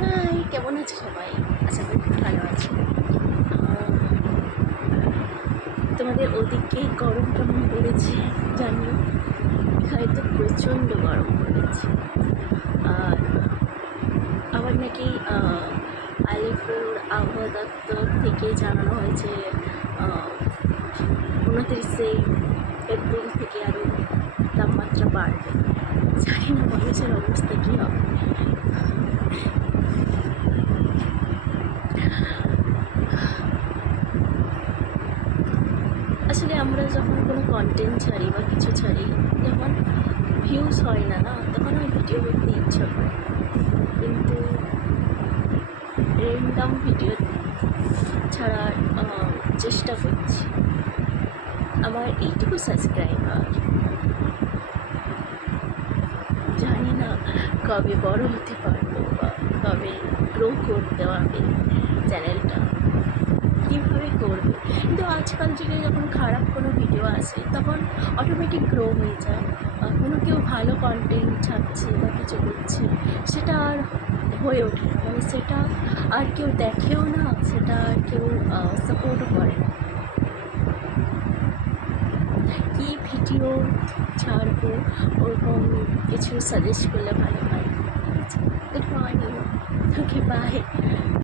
High, কেমন আছে সবাই? আশা করি খুব ভালো আছে। তোমাদের ওদিকে গরম কেমন পড়েছে জানিও। এখানে তো প্রচণ্ড গরম পড়েছে। আর আবার নাকি আলিপুর আবহাওয়া দপ্তর থেকে জানানো হয়েছে 29শে এপ্রিল থেকে আরও তাপমাত্রা বাড়বে। জানি না মানুষের অবস্থা কী হবে। আসলে আমরা যখন কোনো কন্টেন্ট ছাড়ি বা কিছু ছাড়ি, যখন ভিউজ হয় না তখন আমার ভিডিও করতে ইচ্ছা করে, কিন্তু র্যান্ডম ভিডিও ছাড়ার চেষ্টা করছি। আমার এইটুকু সাবস্ক্রাইবার, জানি না কবে বড় হতে পারবো বা কবে গ্রো করতে পারবে চ্যানেলটা, কীভাবে করবে। কিন্তু আজকাল যুগে যখন খারাপ কোনো ভিডিও আসে তখন অটোমেটিক গ্রো হয়ে যায়। কোনো কেউ ভালো কন্টেন্ট ছাড়ছে বা কিছু করছে, সেটা আর হয়ে ওঠে না, মানে সেটা আর কেউ দেখেও না, সেটা আর কেউ সাপোর্টও করে না। কী ভিডিও ছাড়বো ওরকম কিছু সাজেস্ট করলে ভালো হয়। Good morning, okay bye.